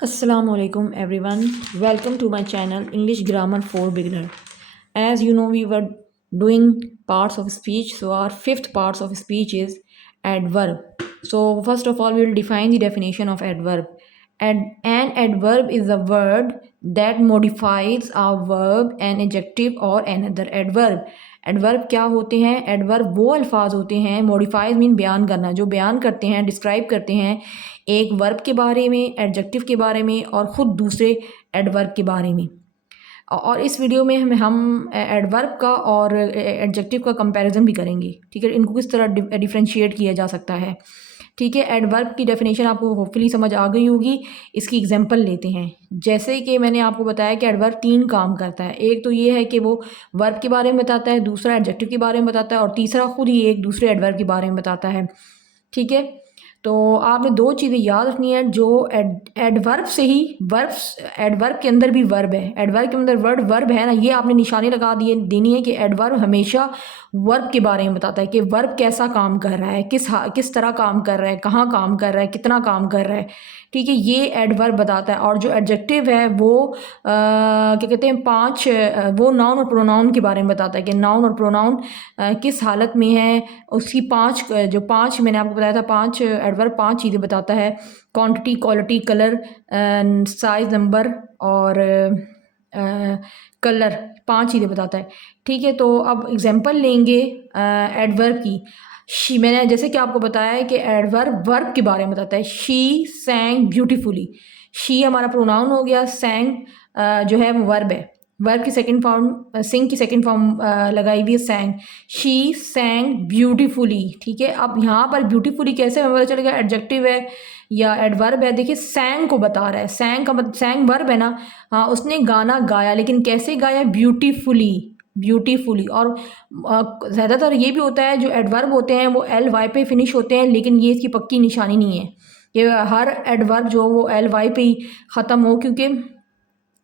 Assalamu alaikum everyone. Welcome to my channel English Grammar for Beginner. As you know, we were doing parts of speech. So our fifth parts of speech is adverb. So first of all, we will define the definition of adverb. An adverb is a word that modifies a verb, an adjective or another adverb. Adverb क्या होते हैं? Adverb वो अल्फाज होते हैं, modifies mean बयान करना, जो बयान करते हैं, डिस्क्राइब करते हैं एक वर्ब के बारे में, एडजेक्टिव के बारे में और ख़ुद दूसरे एडवर्ब के बारे में। और इस वीडियो में हम एडवर्ब का और एडजेक्टिव का कंपैरिजन भी करेंगे। ठीक है, इनको किस तरह डिफरेंशिएट किया जा सकता है। ठीक है, एडवर्ब की डेफिनेशन आपको होपफुली समझ आ गई होगी। इसकी एग्जांपल लेते हैं। जैसे कि मैंने आपको बताया कि एडवर्ब 3 काम करता है। एक तो ये है कि वो वर्ब के बारे में बताता है, दूसरा एडजेक्टिव के बारे में बताता है और तीसरा खुद ही एक दूसरे एडवर्ब के बारे में बताता है। ठीक है, तो आपने 2 चीज़ें याद रखनी है। जो एडवर्ब से ही एडवर्ब के अंदर भी वर्ब है, एडवर्ब के अंदर वर्ब है ना, ये आपने निशानी लगा देनी है कि एडवर्ब हमेशा वर्ब के बारे में बताता है कि वर्ब कैसा काम कर रहा है, किस तरह काम कर रहा है, कहाँ काम कर रहा है, कितना काम कर रहा है। ठीक है, ये एडवर्ब बताता है। और जो एडजेक्टिव है वो क्या कहते हैं, 5 वो नाउन और प्रोनाउन के बारे में बताता है कि नाउन और प्रोनाउन किस हालत में है। उसकी 5 मैंने आपको बताया था, 5 एडवर्ब 5 चीज़ें बताता है। Quantity, quality, colour, size, number और कलर, 5 चीज़ें बताता है। ठीक है, तो अब एग्जांपल लेंगे एडवर्ब की। शी, मैंने जैसे कि आपको बताया है कि एडवर्ब वर्ब के बारे में बताता है। She सैंग beautifully. शी हमारा प्रोनाउन हो गया, सैंग जो है वो वर्ब है। वर्ब की सेकंड फॉर्म, सिंग की सेकंड फॉर्म लगाई हुई है सैंग। She सैंग beautifully. ठीक है, अब यहाँ पर ब्यूटीफुली कैसे हमें पता चलेगा एडजेक्टिव है या एडवर्ब है? देखिए, सैंग को बता रहा है। सैंग वर्ब है ना। हाँ, उसने गाना गाया, लेकिन कैसे गाया? Beautifully, beautifully. और ज़्यादातर ये भी होता है, जो एडवर्ब होते हैं वो एल वाई पे फिनिश होते हैं, लेकिन ये इसकी पक्की निशानी नहीं है कि हर एडवर्ब जो वो एल वाई पे ही ख़त्म हो, क्योंकि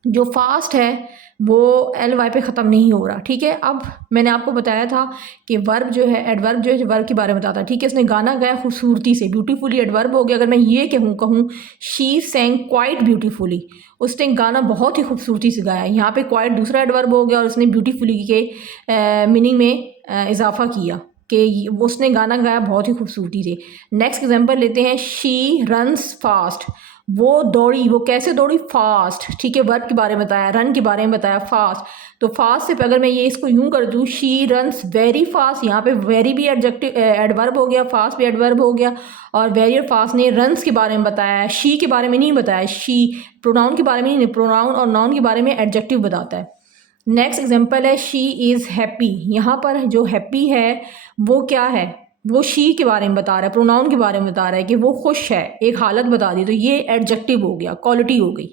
जो फास्ट है वो एल वाई पे ख़त्म नहीं हो रहा। ठीक है, अब मैंने आपको बताया था कि वर्ब जो है, एडवर्ब जो है वर्ब के बारे में बताता है। ठीक है, उसने गाना गाया खूबसूरती से, ब्यूटीफुली एडवर्ब हो गया। अगर मैं ये कहूँ शी सेंग क्वाइट ब्यूटीफुली, उसने गाना बहुत ही खूबसूरती से गाया। यहाँ पे क्वाइट दूसरा एडवर्ब हो गया और उसने ब्यूटीफुली के मीनिंग में इजाफा किया कि उसने गाना गाया बहुत ही खूबसूरती से। नेक्स्ट एग्जांपल लेते हैं, शी रन्स फास्ट। वो दौड़ी, वो कैसे दौड़ी? फास्ट। ठीक है, वर्ब के बारे में बताया, रन के बारे में बताया, फास्ट। तो फास्ट से अगर मैं ये इसको यूं कर दूँ, शी रन्स वेरी फास्ट, यहाँ पे वेरी भी एडजेक्टिव एडवर्ब हो गया, फास्ट भी एडवर्ब हो गया। और वेरी और फास्ट ने रन्स के बारे में बताया, शी के बारे में नहीं बताया। शी प्रोनाउन के बारे में नहीं, प्रोनाउन और नाउन के बारे में एडजेक्टिव बताता है। नेक्स्ट एग्जाम्पल है, शी इज़ हैप्पी। यहाँ पर जो हैप्पी है वो क्या है? वो शी के बारे में बता रहा है, प्रोनाउन के बारे में बता रहा है कि वो खुश है, एक हालत बता दी, तो ये एडजेक्टिव हो गया, क्वालिटी हो गई।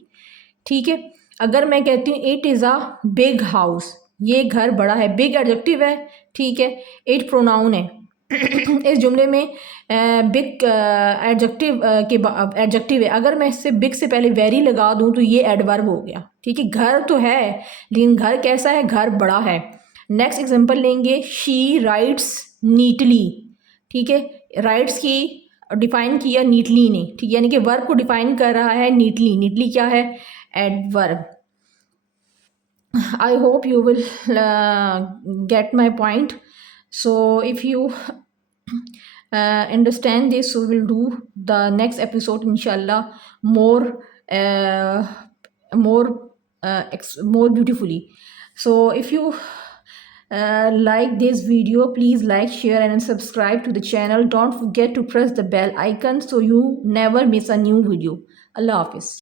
ठीक है, अगर मैं कहती हूँ it is a big house, ये घर बड़ा है, बिग एडजेक्टिव है। ठीक है, इट प्रोनाउन है। इस जुमले में बिग एडजेक्टिव है। अगर मैं इससे बिग से पहले वेरी लगा दूँ तो ये एडवर्ब हो गया। ठीक है, घर तो है, लेकिन घर कैसा है? घर बड़ा है। नेक्स्ट एग्जांपल लेंगे, शी राइट्स नीटली। ठीक है, राइट्स की डिफाइन किया नीटली ने। ठीक है, यानी कि वर्ब को डिफाइन कर रहा है नीटली। नीटली क्या है? Adverb. I hope you will get my point. So if you understand this, so we'll do the next episode inshallah more uh, more more beautifully. So if you like this video, please like, share and subscribe to the channel. Don't forget to press the bell icon so you never miss a new video. Allah Hafiz.